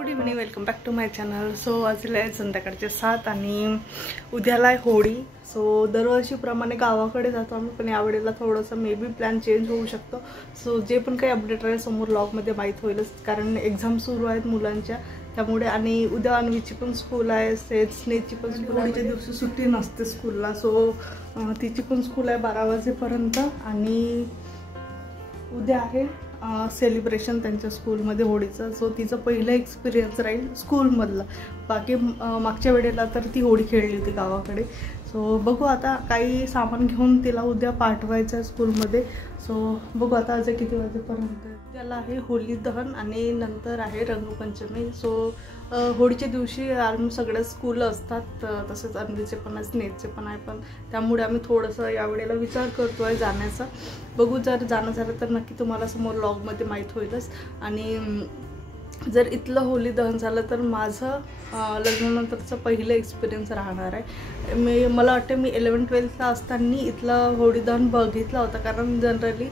Good evening, welcome back to my channel. So वाजले आहेत संध्याकाळचे 7 आणि उद्याला आहे होळी. सो दरवर्षीप्रमाणे गावाकडे जातो आम्ही, पण यावेळेला थोडंसं मे बी प्लॅन चेंज होऊ शकतो. सो जे पण काही अपडेट राहील समोर व्लॉगमध्ये माहीत होईलच, कारण एक्झाम सुरू आहेत मुलांच्या, त्यामुळे. आणि उद्या अन्वीची पण स्कूल आहे, स्नेहची पण स्कूल आहे. होळीच्या दिवशी सुट्टी नसते स्कूलला, सो तिची पण स्कूल आहे 12 वाजेपर्यंत. आणि उद्या आहे सेलिब्रेशन त्यांच्या स्कूलमध्ये होळीचं. सो तिचं पहिलं एक्सपिरियन्स राहील स्कूलमधलं. बाकी मागच्या वेळेला तर ती होळी खेळली होती गावाकडे. सो बघू आता, काही सामान घेऊन तिला उद्या पाठवायचं आहे स्कूलमध्ये. सो बघू आता आज किती वाजेपर्यंत. त्याला आहे होळी दहन आणि नंतर आहे रंगपंचमी. सो होळीच्या दिवशी आम्ही सगळ्या स्कूल असतात, तसेच अन्वीचे पण आहे, स्नेहचे पण आहे. पण त्यामुळे आम्ही थोडंसं यावेळेला विचार करतो आहे जाण्याचा. बघू, जर जाणं झालं तर नक्की तुम्हाला समोर व्लॉगमध्ये माहीत होईलच. आणि जर इथलं होळी दहन झालं तर माझं लग्नानंतरचं पहिलं एक्सपिरियन्स राहणार आहे. मला वाटतं मी 11th-12th असताना इथलं होळी दहन बघितला होता, कारण जनरली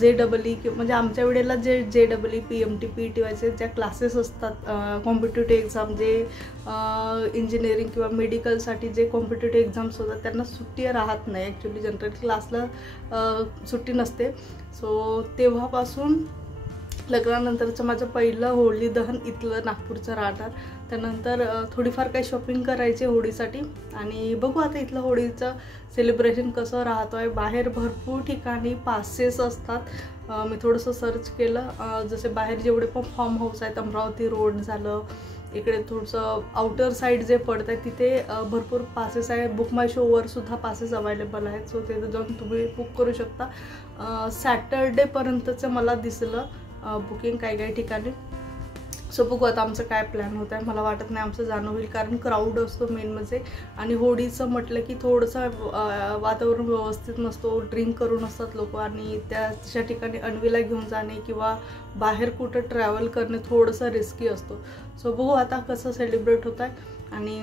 JEE म्हणजे आमच्या वेळेला जे JEE, PMT, PET व्हायचे ज्या क्लासेस असतात, कॉम्पिटेटिव्ह एक्झाम, जे इंजिनिअरिंग किंवा मेडिकलसाठी जे कॉम्पिटेटिव्ह एक्झाम्स होतात त्यांना सुट्टी राहत नाही. ॲक्च्युली जनरली क्लासला सुट्टी नसते. सो तेव्हापासून लग्नानंतरचं माझं पहिलं होळी दहन इथलं नागपूरचं राहणार. त्यानंतर थोडीफार काही शॉपिंग करायची होळीसाठी. आणि बघू आता इथलं होळीचं सेलिब्रेशन कसं राहतो आहे. बाहेर भरपूर ठिकाणी पासेस असतात. मी थोडंसं सर्च केलं, जसे बाहेर जेवढे पण फार्म हाऊस आहेत, अमरावती रोड झालं, इकडे थोडंसं आउटर साईड जे पडतं आहे तिथे भरपूर पासेस आहे. बुक माय शोवर सुद्धा पासेस अवेलेबल आहेत. सो तिथे जाऊन तुम्ही बुक करू शकता. सॅटर्डेपर्यंतचं मला दिसलं बुकिंग काही ठिकाणी. सो बघू आता आमचं काय प्लॅन होत आहे. मला वाटत नाही आमचं जाणं होईल, कारण क्राऊड असतो मेन म्हणजे. आणि होळीचं म्हटलं की थोडंसं वातावरण व्यवस्थित नसतो, ड्रिंक करून असतात लोक. आणि त्याच्या ठिकाणी अन्वीला घेऊन जाणे किंवा बाहेर कुठं ट्रॅव्हल करणे थोडंसं रिस्की असतो. सो बघू आता कसं सेलिब्रेट होत आहे. आणि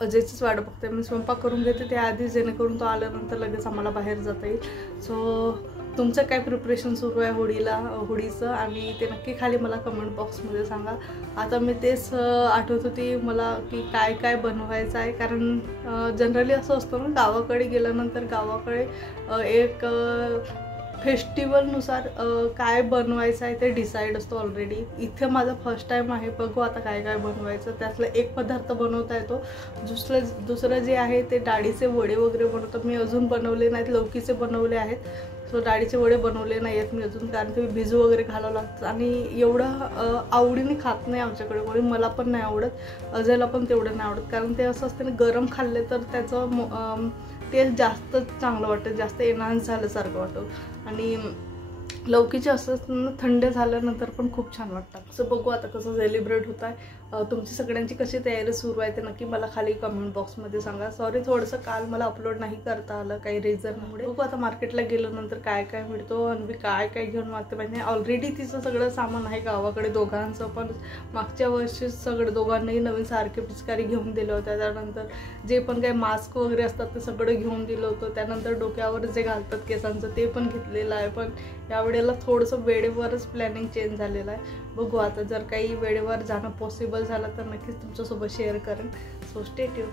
अजयचीच वाट बघते. मी स्वयंपाक करून घेते त्याआधी, जेणेकरून तो आल्यानंतर लगेच आम्हाला बाहेर जाता येईल. सो तुमचं काय प्रिपरेशन सुरू आहे होळीचं, आणि ते नक्की खाली मला कमेंट बॉक्समध्ये सांगा. आता मी तेच आठवत होती मला की काय काय बनवायचं आहे, कारण जनरली असं असतं ना, गावाकडे गेल्यानंतर गावाकडे एक फेस्टिवलनुसार काय बनवायचं आहे ते डिसाईड असतो ऑलरेडी. इथे माझं फर्स्ट टाईम आहे. बघू आता काय काय बनवायचं. त्यातलं एक पदार्थ बनवता येतो. दुसरं जे आहे ते डाळीचे वडे वगैरे बनवतात. मी अजून बनवले नाहीत. लौकीचे बनवले आहेत. सो डाळीचे वडे बनवले नाही आहेत मी अजून, कारण ते भिजू वगैरे घालावं लागतं. आणि एवढं आवडीने खात नाही आमच्याकडे कोणी. मला पण नाही आवडत, अजयला पण तेवढं नाही आवडत, कारण ते असं असतं ना, गरम खाल्ले तर त्याचं टेस्ट जास्त चांगलं वाटतं, जास्त एनहान्स झाल्यासारखं वाटतं. आणि लौकीचे असं थंड झाल्यानंतर पण खूप छान वाटतात. असं बघू आता कसं सेलिब्रेट होत आहे. तुमची सगळ्यांची कशी तयारी सुरू आहे ते नक्की मला खाली कमेंट बॉक्समध्ये सांगा. सॉरी, थोडंसं काल मला अपलोड नाही करता आलं काही रिझनमुळे. बघू आता मार्केटला गेल्यानंतर काय काय मिळतो आणि काय काय घेऊन मागते माहिती. ऑलरेडी तिचं सगळं सामान आहे गावाकडे दोघांचं पण. मागच्या वर्षी सगळं दोघांनाही नवीन सारखे पिचकारी घेऊन दिलं होतं. त्यानंतर जे पण काही मास्क वगैरे असतात ते सगळं घेऊन दिलं होतं. त्यानंतर डोक्यावर जे घालतात केसांचं ते पण घेतलेलं आहे. पण यावेळेला थोडंसं वेळेवरच प्लॅनिंग चेंज झालेलं आहे. बघू आता, जर काही वेळेवर जाणं पॉसिबल झालं तर नक्कीच तुमच्यासोबत शेअर करेन. So stay tune.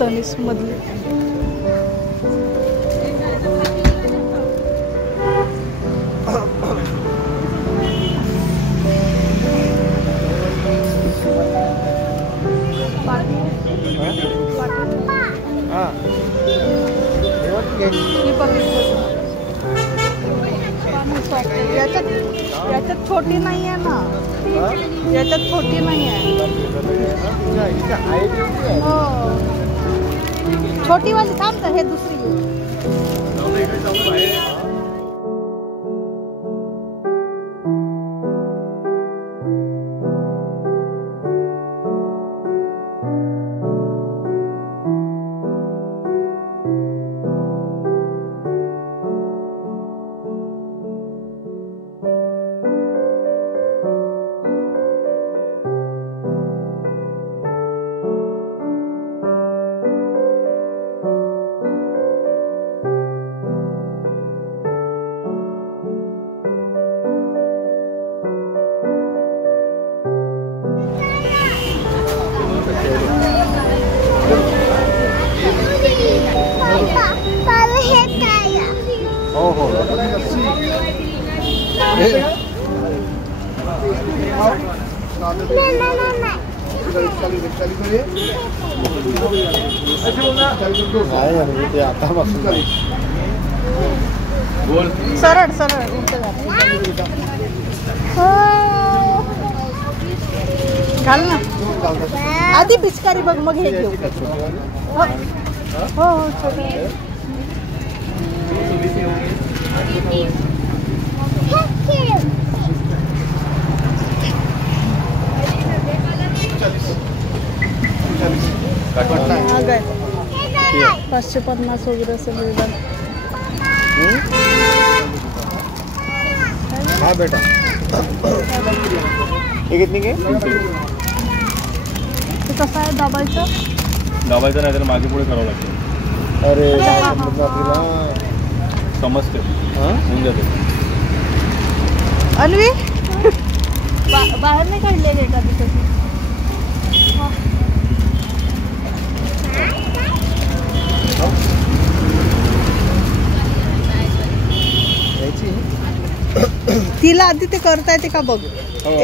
तनिष मधले याच्यात छोटी नाही आहे ना, याच्यात छोटी नाही आहे. हो छोटी वाली थांब तर हे दुसरी घेऊ. सरळ सरळ घाल ना आधी पिचकारी बघ मग हे घेऊ. हो महाग आहे 550 वगैरे असं मिळणार. हाँ बेटा ये कितनी के? ते कसं आहे दाबायचं नाही तर मागे पुढे करावं लागतं. अरे समजते होऊन जाते. अन्वी बाहेर नाही काढले रे कधी कधी. तिला आधी ते करता येते का बघ.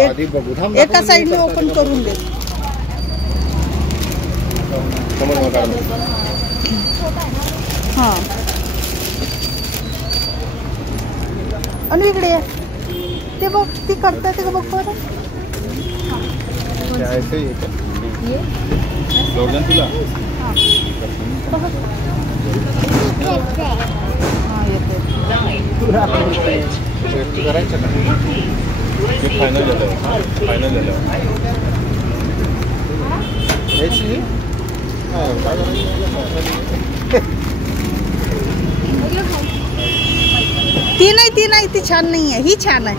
आधी बघू थांब. एका साइडने ओपन करून दे. हां आणि इकडे ते बघ ती करता येते का बघ बरं. ऐसे ही ये जोडलं तिला. हां येते. करायचं ना. फायनल झालं. याची ती नाही ती छान नाही आहे. ही छान आहे.